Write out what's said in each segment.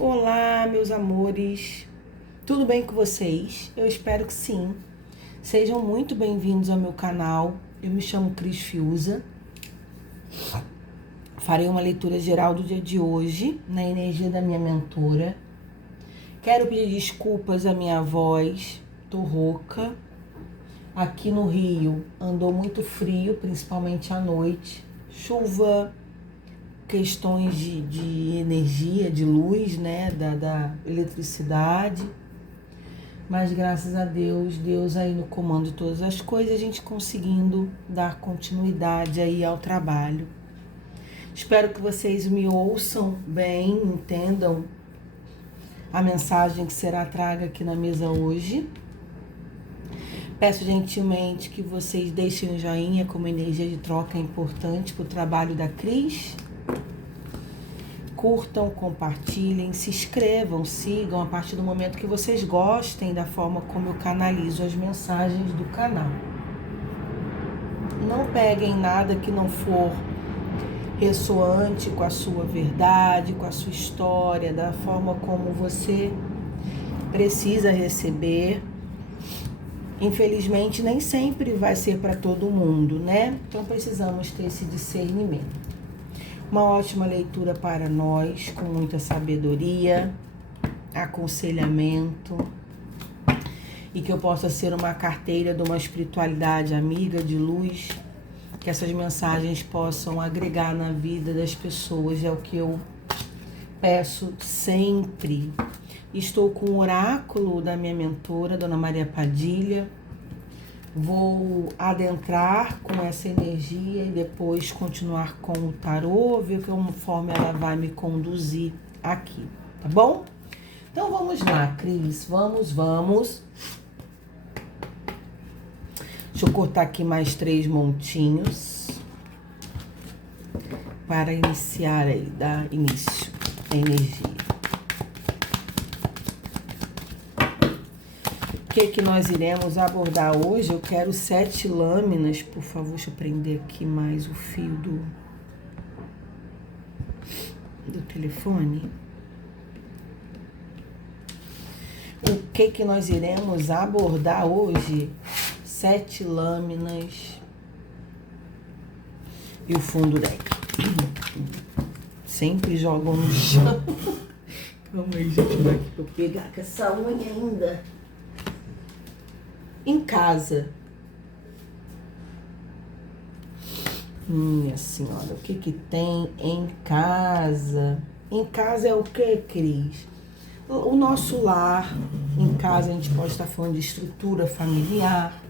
Olá, meus amores, tudo bem com vocês? Eu espero que sim. Sejam muito bem-vindos ao meu canal. Eu me chamo Cris Fiuza. Farei uma leitura geral do dia de hoje, na energia da minha mentora. Quero pedir desculpas à minha voz, tô rouca. Aqui no Rio andou muito frio, principalmente à noite. Chuva, questões de energia, de luz, né, da eletricidade, mas graças a Deus, Deus aí no comando de todas as coisas, a gente conseguindo dar continuidade aí ao trabalho. Espero que vocês me ouçam bem, entendam a mensagem que será traga aqui na mesa hoje. Peço gentilmente que vocês deixem um joinha, como energia de troca é importante para o trabalho da Cris. Curtam, compartilhem, se inscrevam, sigam a partir do momento que vocês gostem da forma como eu canalizo as mensagens do canal. Não peguem nada que não for ressoante com a sua verdade, com a sua história, da forma como você precisa receber. Infelizmente, nem sempre vai ser para todo mundo, né? Então precisamos ter esse discernimento. Uma ótima leitura para nós, com muita sabedoria, aconselhamento, e que eu possa ser uma carteira de uma espiritualidade amiga, de luz, que essas mensagens possam agregar na vida das pessoas, é o que eu peço sempre. Estou com o oráculo da minha mentora, Dona Maria Padilha. Vou adentrar com essa energia e depois continuar com o tarô, ver conforme ela vai me conduzir aqui, tá bom? Então vamos lá, Cris, vamos. Deixa eu cortar aqui mais 3 montinhos para iniciar aí, dar início à energia. O que nós iremos abordar hoje? Eu quero 7 lâminas, por favor, deixa eu prender aqui mais o fio do telefone. O que nós iremos abordar hoje? 7 lâminas e o fundo deck. Sempre jogam no chão. Calma aí, gente, vai aqui pra eu pegar com essa unha ainda. Em casa. Minha senhora, o que tem em casa? Em casa é o que, Cris? O nosso lar. Em casa a gente pode estar falando de estrutura familiar.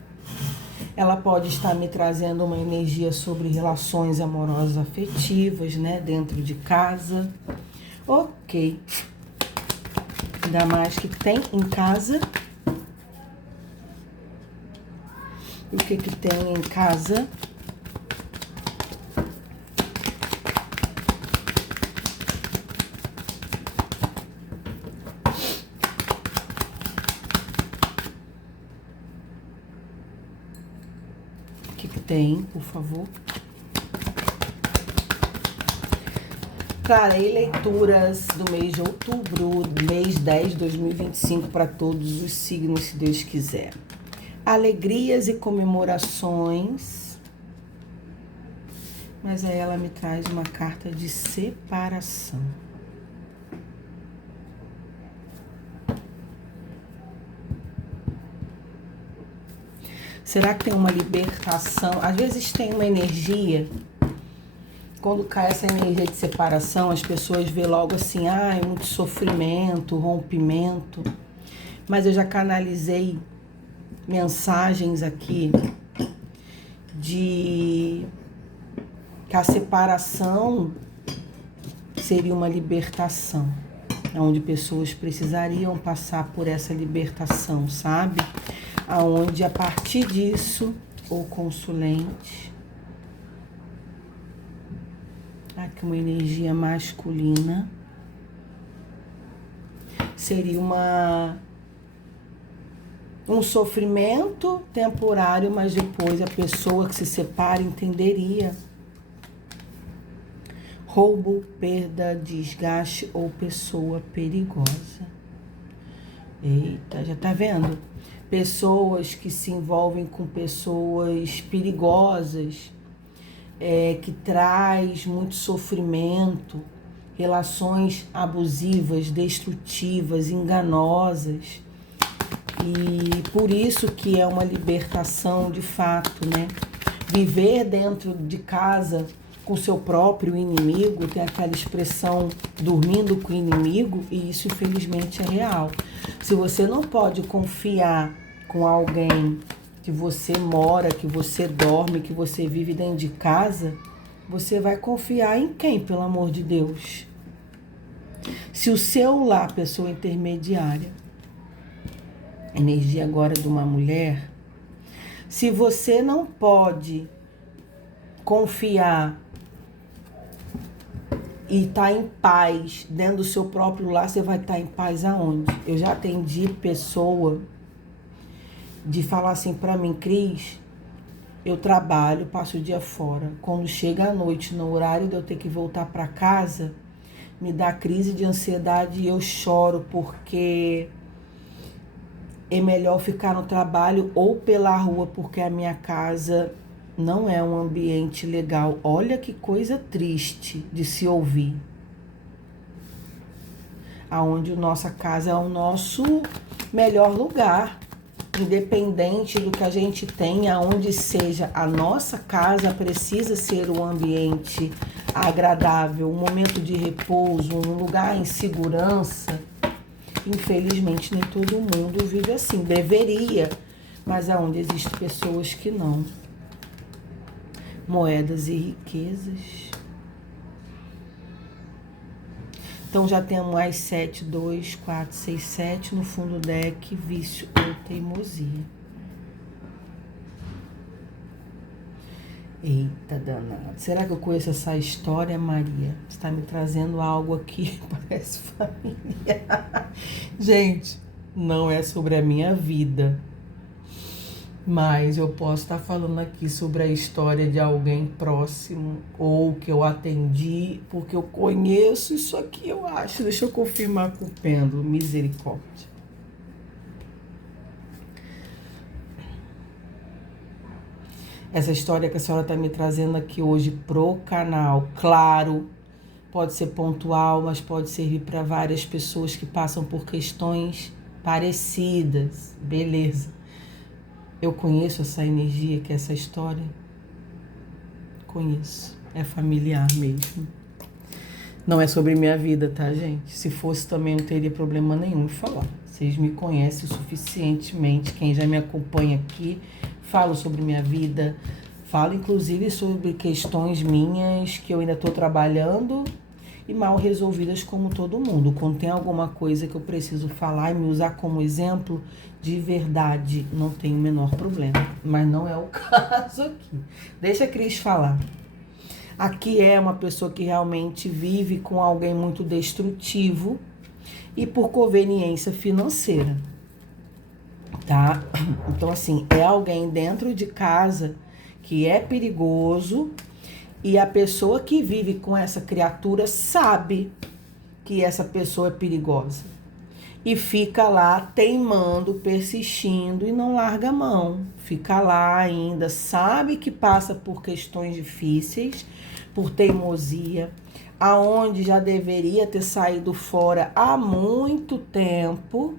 Ela pode estar me trazendo uma energia sobre relações amorosas afetivas, né? Dentro de casa. Ok. Ainda mais que tem em casa. O que tem em casa? O que tem, por favor? Trarei leituras do mês de outubro, mês 10 de 2025, para todos os signos, se Deus quiser. Alegrias e comemorações, mas aí ela me traz uma carta de separação. Será que tem uma libertação? Às vezes tem uma energia, quando cai essa energia de separação, as pessoas vê logo assim, é muito sofrimento, rompimento, mas eu já canalizei mensagens aqui de que a separação seria uma libertação, onde pessoas precisariam passar por essa libertação, sabe? Aonde a partir disso o consulente, aqui uma energia masculina, seria um sofrimento temporário, mas depois a pessoa que se separa entenderia, roubo, perda, desgaste ou pessoa perigosa. Eita, já tá vendo? Pessoas que se envolvem com pessoas perigosas, que traz muito sofrimento, relações abusivas, destrutivas, enganosas. E por isso que é uma libertação de fato, né? Viver dentro de casa com seu próprio inimigo, tem aquela expressão dormindo com o inimigo, e isso infelizmente é real. Se você não pode confiar com alguém que você mora, que você dorme, que você vive dentro de casa, você vai confiar em quem, pelo amor de Deus? Se o seu lar, pessoa intermediária, energia agora de uma mulher, se você não pode confiar e tá em paz dentro do seu próprio lar, você vai estar em paz aonde? Eu já atendi pessoa de falar assim pra mim: Cris, eu trabalho, passo o dia fora. Quando chega à noite, no horário de eu ter que voltar pra casa, me dá crise de ansiedade e eu choro porque é melhor ficar no trabalho ou pela rua, porque a minha casa não é um ambiente legal. Olha que coisa triste de se ouvir. Aonde nossa casa é o nosso melhor lugar. Independente do que a gente tenha, aonde seja, a nossa casa precisa ser um ambiente agradável, um momento de repouso, um lugar em segurança. Infelizmente, nem todo mundo vive assim. Deveria, mas aonde existem pessoas que não. Moedas e riquezas. Então já temos mais 7, 2, 4, 6, 7 no fundo do deck, vício ou teimosia. Eita danado. Será que eu conheço essa história, Maria? Você está me trazendo algo aqui, parece família. Gente, não é sobre a minha vida, mas eu posso estar falando aqui sobre a história de alguém próximo ou que eu atendi, porque eu conheço isso aqui, eu acho. Deixa eu confirmar com o pêndulo. Misericórdia. Essa história que a senhora está me trazendo aqui hoje pro canal, claro, pode ser pontual, mas pode servir para várias pessoas que passam por questões parecidas. Beleza. Eu conheço essa energia, que é essa história. Conheço. É familiar mesmo. Não é sobre minha vida, tá, gente? Se fosse também não teria problema nenhum em falar. Vocês me conhecem o suficientemente. Quem já me acompanha aqui, falo sobre minha vida. Falo, inclusive, sobre questões minhas que eu ainda estou trabalhando e mal resolvidas como todo mundo. Quando tem alguma coisa que eu preciso falar e me usar como exemplo, de verdade, não tem o menor problema. Mas não é o caso aqui. Deixa a Cris falar. Aqui é uma pessoa que realmente vive com alguém muito destrutivo e por conveniência financeira, tá? Então, assim, é alguém dentro de casa que é perigoso e a pessoa que vive com essa criatura sabe que essa pessoa é perigosa e fica lá teimando, persistindo e não larga a mão. Fica lá ainda, sabe que passa por questões difíceis, por teimosia, aonde já deveria ter saído fora há muito tempo,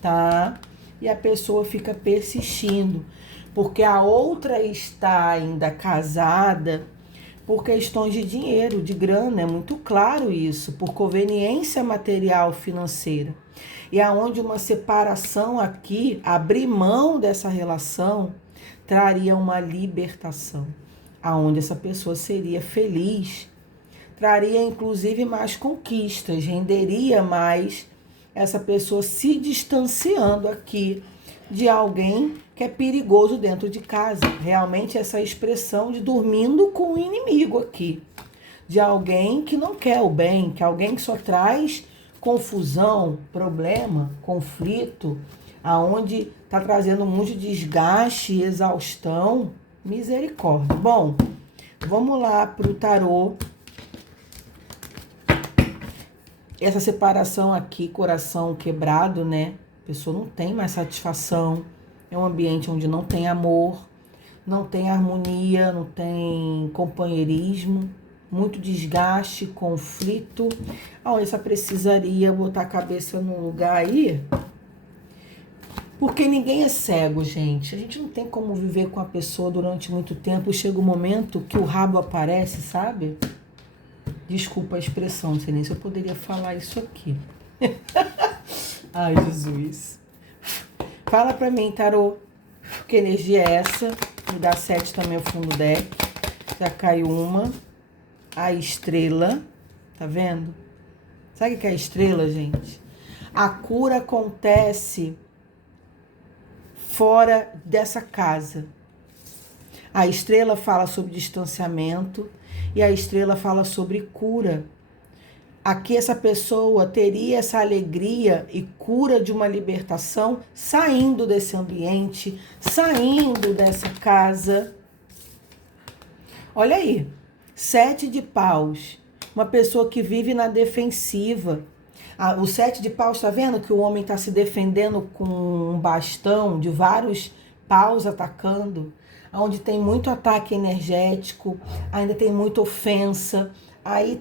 tá? E a pessoa fica persistindo, porque a outra está ainda casada por questões de dinheiro, de grana, é muito claro isso, por conveniência material financeira. E aonde uma separação aqui, abrir mão dessa relação, traria uma libertação, aonde essa pessoa seria feliz, traria inclusive mais conquistas, renderia mais essa pessoa se distanciando aqui de alguém que é perigoso dentro de casa. Realmente essa expressão de dormindo com o inimigo aqui, de alguém que não quer o bem, que alguém que só traz confusão, problema, conflito, aonde está trazendo muito desgaste e exaustão. Misericórdia. Bom, vamos lá para o tarô essa separação aqui, coração quebrado, né? A pessoa não tem mais satisfação. É um ambiente onde não tem amor, não tem harmonia, não tem companheirismo, muito desgaste, conflito. A essa precisaria botar a cabeça no lugar aí, porque ninguém é cego, gente. A gente não tem como viver com a pessoa durante muito tempo. Chega um momento que o rabo aparece, sabe? Desculpa a expressão, não sei nem se eu poderia falar isso aqui. Ai, Jesus. Fala pra mim, tarô, que energia é essa? Me dá 7 também o fundo do deck. Já caiu uma. A estrela. Tá vendo? Sabe o que é a estrela, gente? A cura acontece fora dessa casa. A estrela fala sobre distanciamento e a estrela fala sobre cura. Aqui essa pessoa teria essa alegria e cura de uma libertação saindo desse ambiente, saindo dessa casa. Olha aí, 7 de paus, uma pessoa que vive na defensiva. O 7 de paus, tá vendo que o homem está se defendendo com um bastão de vários paus atacando, onde tem muito ataque energético, ainda tem muita ofensa, aí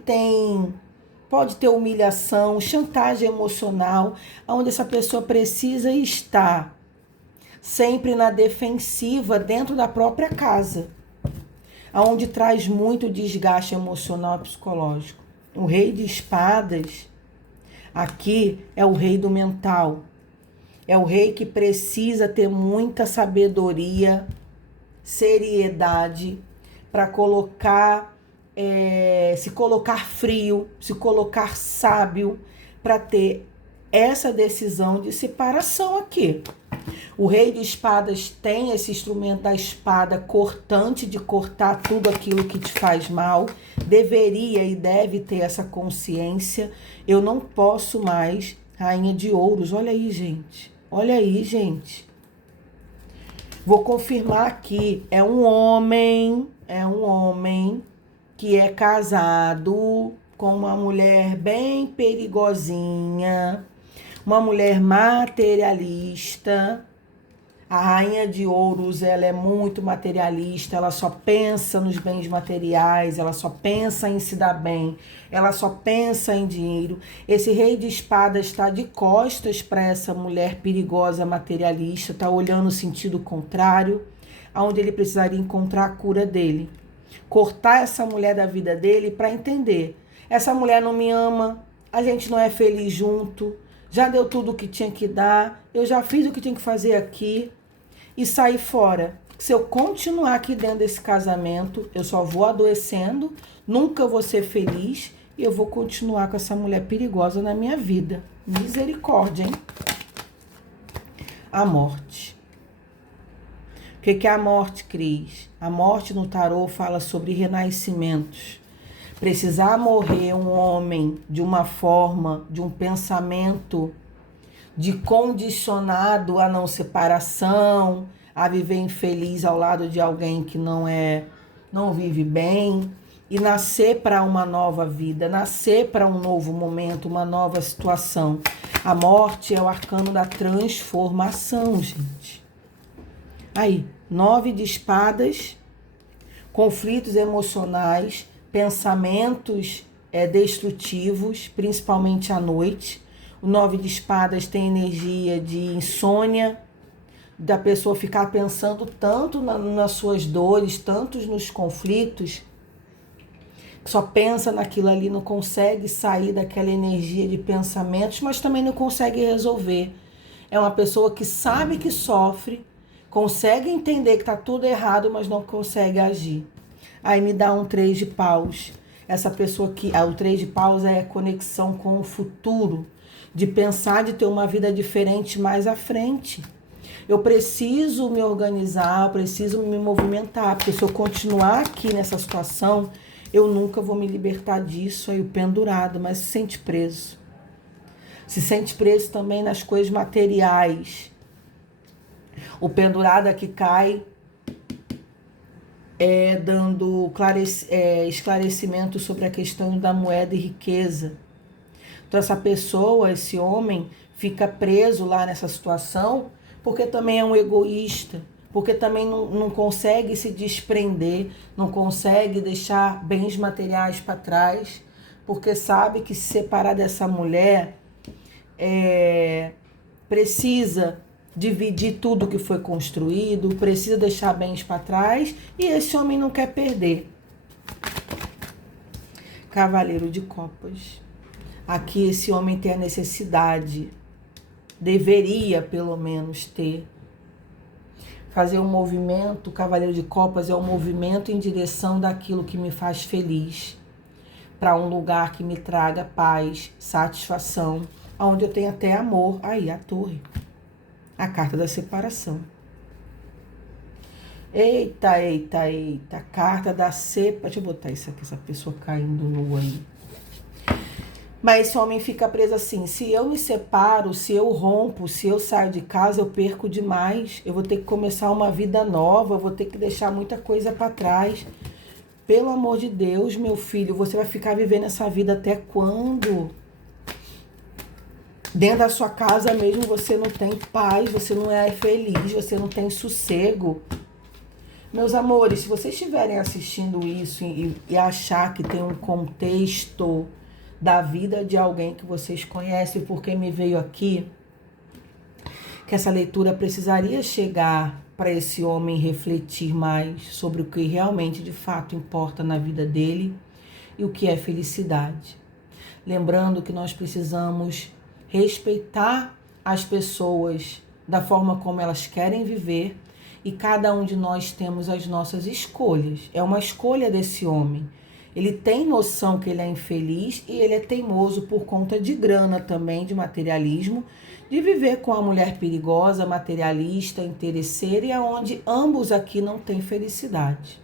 pode ter humilhação, chantagem emocional, onde essa pessoa precisa estar sempre na defensiva dentro da própria casa, onde traz muito desgaste emocional e psicológico. O rei de espadas aqui é o rei do mental. É o rei que precisa ter muita sabedoria, seriedade para se colocar frio, se colocar sábio para ter essa decisão de separação aqui. O rei de espadas tem esse instrumento da espada cortante, de cortar tudo aquilo que te faz mal. Deveria e deve ter essa consciência. Eu não posso mais. Rainha de ouros, olha aí, gente. Olha aí, gente. Vou confirmar aqui. É um homem que é casado com uma mulher bem perigosinha, uma mulher materialista. A rainha de ouros, ela é muito materialista, ela só pensa nos bens materiais, ela só pensa em se dar bem, ela só pensa em dinheiro. Esse rei de espadas está de costas para essa mulher perigosa materialista, está olhando no sentido contrário, aonde ele precisaria encontrar a cura dele. Cortar essa mulher da vida dele para entender. Essa mulher não me ama, a gente não é feliz junto, já deu tudo o que tinha que dar, eu já fiz o que tinha que fazer aqui e sair fora. Se eu continuar aqui dentro desse casamento, eu só vou adoecendo, nunca vou ser feliz e eu vou continuar com essa mulher perigosa na minha vida. Misericórdia, hein? A morte. O que é a morte, Cris? A morte no tarô fala sobre renascimentos. Precisar morrer um homem de uma forma, de um pensamento de condicionado a não separação, a viver infeliz ao lado de alguém que não vive bem, e nascer para uma nova vida, nascer para um novo momento, uma nova situação. A morte é o arcano da transformação, gente. Aí, 9 de espadas, conflitos emocionais, pensamentos destrutivos, principalmente à noite. O 9 de espadas tem energia de insônia, da pessoa ficar pensando tanto nas suas dores, tanto nos conflitos, que só pensa naquilo ali, não consegue sair daquela energia de pensamentos, mas também não consegue resolver. É uma pessoa que sabe que sofre, consegue entender que está tudo errado, mas não consegue agir. Aí me dá um 3 de paus. Essa pessoa que... o 3 de paus é a conexão com o futuro, de pensar, de ter uma vida diferente mais à frente. Eu preciso me organizar, eu preciso me movimentar, porque se eu continuar aqui nessa situação, eu nunca vou me libertar disso. Aí o pendurado, mas se sente preso. Se sente preso também nas coisas materiais. O pendurado aqui cai dando esclarecimento sobre a questão da moeda e riqueza. Então essa pessoa, esse homem, fica preso lá nessa situação porque também é um egoísta, porque também não consegue se desprender, não consegue deixar bens materiais para trás, porque sabe que se separar dessa mulher precisa dividir tudo que foi construído, precisa deixar bens para trás, e esse homem não quer perder. Cavaleiro de Copas. Aqui esse homem tem a necessidade, deveria pelo menos ter, fazer um movimento. O Cavaleiro de Copas é um movimento em direção daquilo que me faz feliz, para um lugar que me traga paz, satisfação, onde eu tenho até amor. Aí, a Torre, a carta da separação. Eita, eita, eita, carta da separação. Deixa eu botar isso aqui, essa pessoa caindo nua aí. Mas esse homem fica preso assim: se eu me separo, se eu rompo, se eu saio de casa, eu perco demais. Eu vou ter que começar uma vida nova, eu vou ter que deixar muita coisa para trás. Pelo amor de Deus, meu filho, você vai ficar vivendo essa vida até quando? Dentro da sua casa mesmo você não tem paz, você não é feliz, você não tem sossego. Meus amores, se vocês estiverem assistindo isso e achar que tem um contexto da vida de alguém que vocês conhecem, porque me veio aqui que essa leitura precisaria chegar para esse homem refletir mais sobre o que realmente de fato importa na vida dele e o que é felicidade. Lembrando que nós precisamos respeitar as pessoas da forma como elas querem viver, e cada um de nós temos as nossas escolhas. É uma escolha desse homem. Ele tem noção que ele é infeliz e ele é teimoso por conta de grana também, de materialismo, de viver com a mulher perigosa, materialista, interesseira, e aonde ambos aqui não têm felicidade.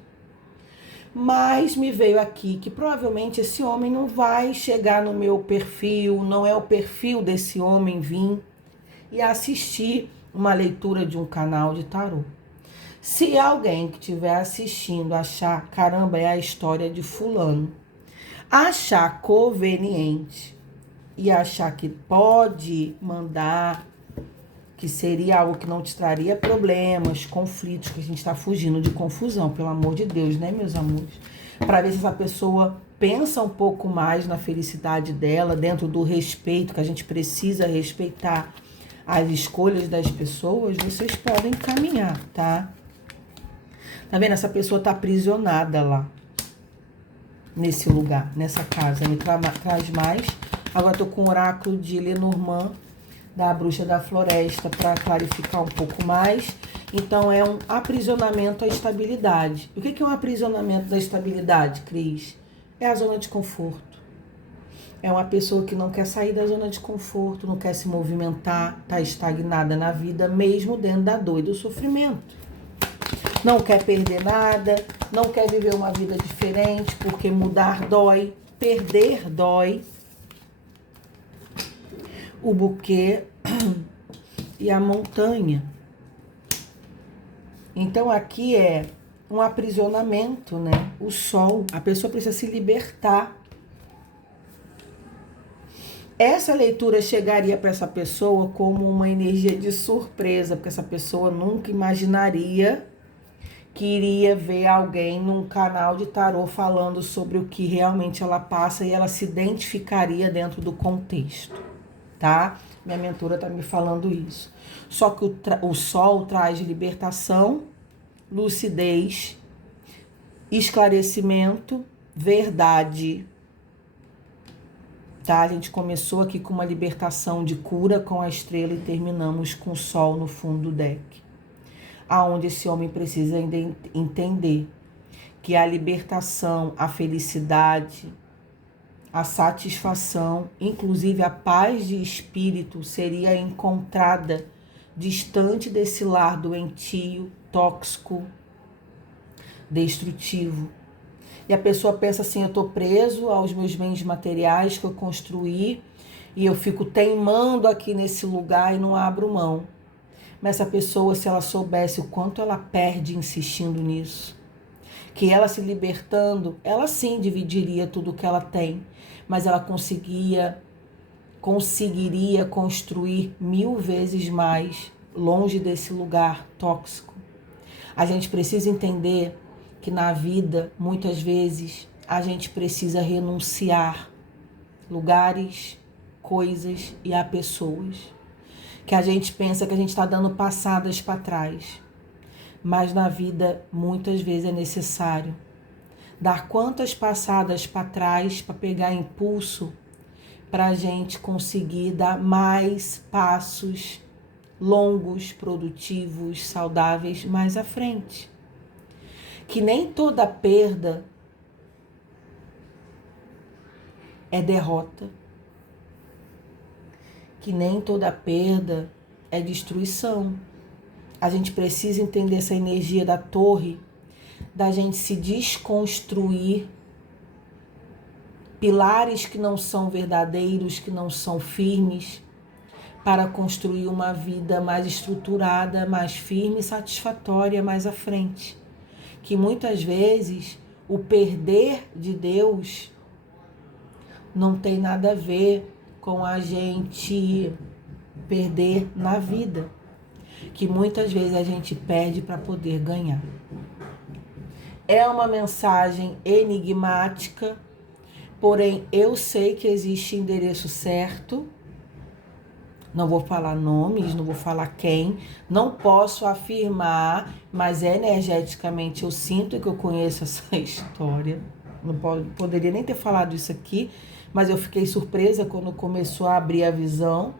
Mas me veio aqui que provavelmente esse homem não vai chegar no meu perfil, não é o perfil desse homem vir e assistir uma leitura de um canal de tarô. Se alguém que estiver assistindo achar, caramba, é a história de fulano, achar conveniente e achar que pode mandar, que seria algo que não te traria problemas, conflitos, que a gente está fugindo de confusão, pelo amor de Deus, né, meus amores? Para ver se essa pessoa pensa um pouco mais na felicidade dela, dentro do respeito, que a gente precisa respeitar as escolhas das pessoas, vocês podem caminhar, tá? Tá vendo? Essa pessoa tá aprisionada lá, nesse lugar, nessa casa. Me traz mais. Agora tô com o oráculo de Lenormand, da Bruxa da Floresta, para clarificar um pouco mais. Então, é um aprisionamento à estabilidade. O que é um aprisionamento da estabilidade, Cris? É a zona de conforto. É uma pessoa que não quer sair da zona de conforto, não quer se movimentar, tá estagnada na vida, mesmo dentro da dor e do sofrimento. Não quer perder nada, não quer viver uma vida diferente, porque mudar dói, perder dói. O buquê e a montanha. Então aqui é um aprisionamento, né? O sol, a pessoa precisa se libertar. Essa leitura chegaria para essa pessoa como uma energia de surpresa, porque essa pessoa nunca imaginaria que iria ver alguém num canal de tarô falando sobre o que realmente ela passa, e ela se identificaria dentro do contexto, tá? Minha mentora tá me falando isso. Só que o sol traz libertação, lucidez, esclarecimento, verdade, tá? A gente começou aqui com uma libertação de cura com a estrela e terminamos com o sol no fundo do deck. Aonde esse homem precisa entender que a libertação, a felicidade, a satisfação, inclusive a paz de espírito, seria encontrada distante desse lar doentio, tóxico, destrutivo. E a pessoa pensa assim: eu estou preso aos meus bens materiais que eu construí e eu fico teimando aqui nesse lugar e não abro mão. Mas essa pessoa, se ela soubesse o quanto ela perde insistindo nisso, que ela se libertando, ela sim dividiria tudo que ela tem, mas ela conseguia conseguiria construir 1000 vezes mais longe desse lugar tóxico. A gente precisa entender que na vida, muitas vezes, a gente precisa renunciar lugares, coisas e a pessoas. Que a gente pensa que a gente está dando passadas para trás. Mas na vida, muitas vezes é necessário dar quantas passadas para trás para pegar impulso para a gente conseguir dar mais passos longos, produtivos, saudáveis mais à frente. Que nem toda perda é derrota. Que nem toda perda é destruição. A gente precisa entender essa energia da torre, da gente se desconstruir pilares que não são verdadeiros, que não são firmes, para construir uma vida mais estruturada, mais firme e satisfatória mais à frente. Que muitas vezes o perder de Deus não tem nada a ver com a gente perder na vida. Que muitas vezes a gente perde para poder ganhar. É uma mensagem enigmática, porém eu sei que existe endereço certo. Não vou falar nomes, não vou falar quem, não posso afirmar, mas energeticamente eu sinto que eu conheço essa história. Não poderia nem ter falado isso aqui, mas eu fiquei surpresa quando começou a abrir a visão.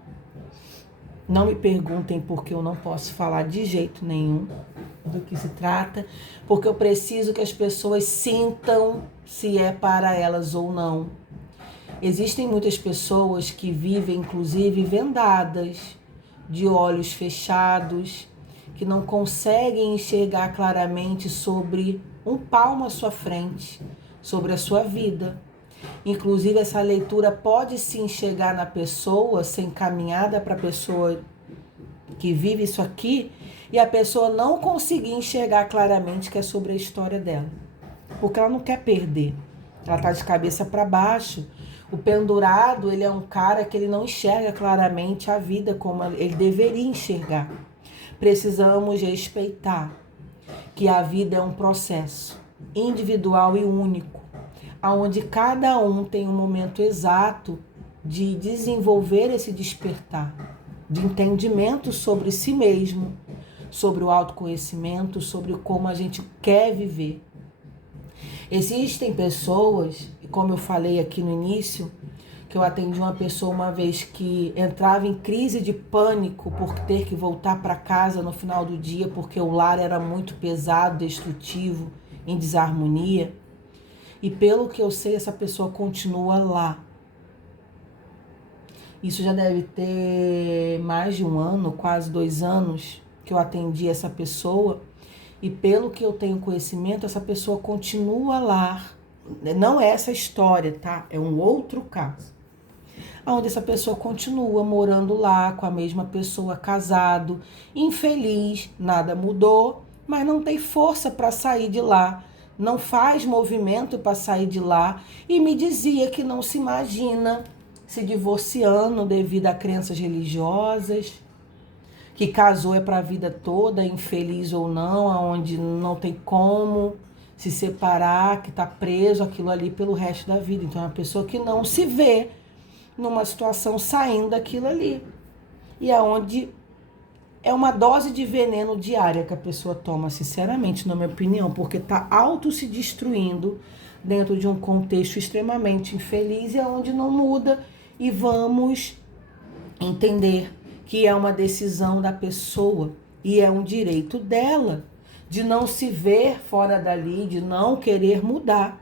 Não me perguntem porque eu não posso falar de jeito nenhum do que se trata, porque eu preciso que as pessoas sintam se é para elas ou não. Existem muitas pessoas que vivem, inclusive, vendadas, de olhos fechados, que não conseguem enxergar claramente sobre um palmo à sua frente, sobre a sua vida. Inclusive, essa leitura pode se enxergar na pessoa, ser encaminhada para a pessoa que vive isso aqui, e a pessoa não conseguir enxergar claramente que é sobre a história dela. Porque ela não quer perder. Ela está de cabeça para baixo. O pendurado, ele é um cara que ele não enxerga claramente a vida como ele deveria enxergar. Precisamos respeitar que a vida é um processo individual e único, onde cada um tem um momento exato de desenvolver esse despertar, de entendimento sobre si mesmo, sobre o autoconhecimento, sobre como a gente quer viver. Existem pessoas, como eu falei aqui no início, que eu atendi uma pessoa uma vez que entrava em crise de pânico por ter que voltar para casa no final do dia porque o lar era muito pesado, destrutivo, em desarmonia. E pelo que eu sei, essa pessoa continua lá. Isso já deve ter mais de 1 ano, quase 2 anos que eu atendi essa pessoa. E pelo que eu tenho conhecimento, essa pessoa continua lá. Não é essa história, tá? É um outro caso. Onde essa pessoa continua morando lá com a mesma pessoa, casado, infeliz, nada mudou, mas não tem força para sair de lá. Não faz movimento para sair de lá. E me dizia que não se imagina se divorciando devido a crenças religiosas, que casou é para a vida toda, infeliz ou não, aonde não tem como se separar, que está preso aquilo ali pelo resto da vida. Então é uma pessoa que não se vê numa situação saindo daquilo ali. E aonde é uma dose de veneno diária que a pessoa toma, sinceramente, na minha opinião, porque está auto se destruindo dentro de um contexto extremamente infeliz e aonde não muda. E vamos entender que é uma decisão da pessoa e é um direito dela de não se ver fora dali, de não querer mudar.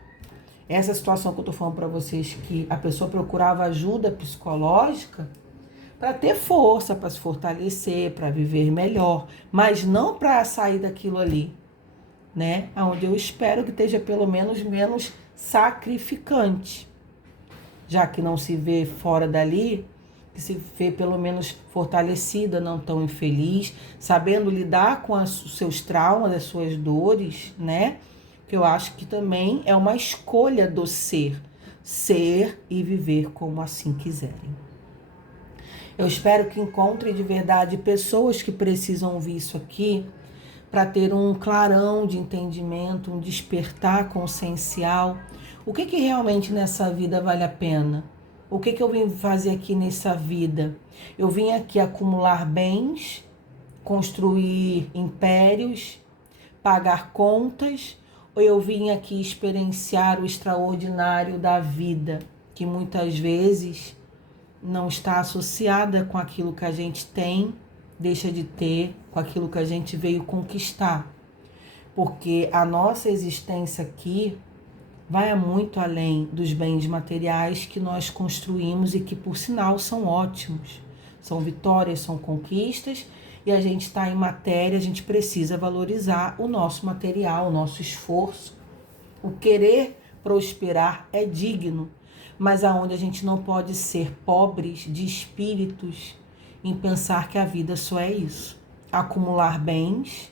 Essa situação que eu estou falando para vocês, que a pessoa procurava ajuda psicológica para ter força, para se fortalecer, para viver melhor, mas não para sair daquilo ali, né? Onde eu espero que esteja pelo menos menos sacrificante, já que não se vê fora dali, que se vê pelo menos fortalecida, não tão infeliz, sabendo lidar com os seus traumas, as suas dores, né? Que eu acho que também é uma escolha do ser e viver como assim quiserem. Eu espero que encontre de verdade pessoas que precisam ouvir isso aqui para ter um clarão de entendimento, um despertar consciencial. O que realmente nessa vida vale a pena? O que eu vim fazer aqui nessa vida? Eu vim aqui acumular bens, construir impérios, pagar contas, ou eu vim aqui experienciar o extraordinário da vida, que muitas vezes não está associada com aquilo que a gente tem, deixa de ter, com aquilo que a gente veio conquistar. Porque a nossa existência aqui vai muito além dos bens materiais que nós construímos e que, por sinal, são ótimos. São vitórias, são conquistas, e a gente está em matéria, a gente precisa valorizar o nosso material, o nosso esforço. O querer prosperar é digno, mas aonde a gente não pode ser pobres de espíritos em pensar que a vida só é isso. Acumular bens,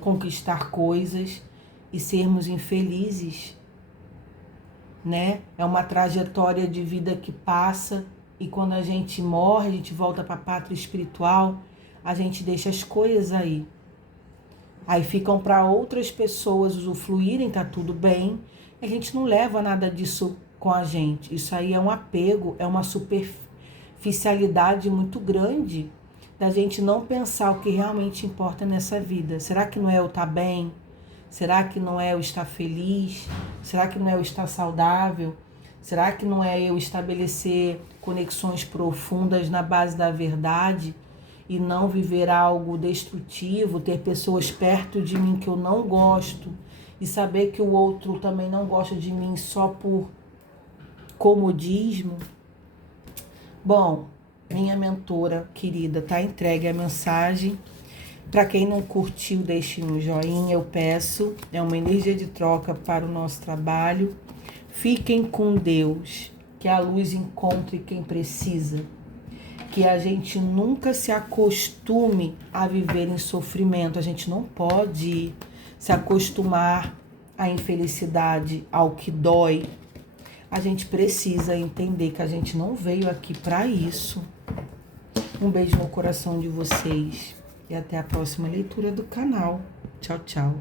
conquistar coisas e sermos infelizes, né? É uma trajetória de vida que passa e quando a gente morre, a gente volta para a pátria espiritual, a gente deixa as coisas aí. Aí ficam para outras pessoas usufruírem, tá tudo bem. A gente não leva nada disso com a gente. Isso aí é um apego, é uma superficialidade muito grande da gente não pensar o que realmente importa nessa vida. Será que não é eu estar bem? Será que não é eu estar feliz? Será que não é eu estar saudável? Será que não é eu estabelecer conexões profundas na base da verdade e não viver algo destrutivo, ter pessoas perto de mim que eu não gosto e saber que o outro também não gosta de mim só por comodismo? Bom, minha mentora querida, tá entregue a mensagem. Para quem não curtiu, deixe um joinha, eu peço. É uma energia de troca para o nosso trabalho. Fiquem com Deus, que a luz encontre quem precisa. Que a gente nunca se acostume a viver em sofrimento. A gente não pode se acostumar à infelicidade, ao que dói. A gente precisa entender que a gente não veio aqui para isso. Um beijo no coração de vocês e até a próxima leitura do canal. Tchau, tchau.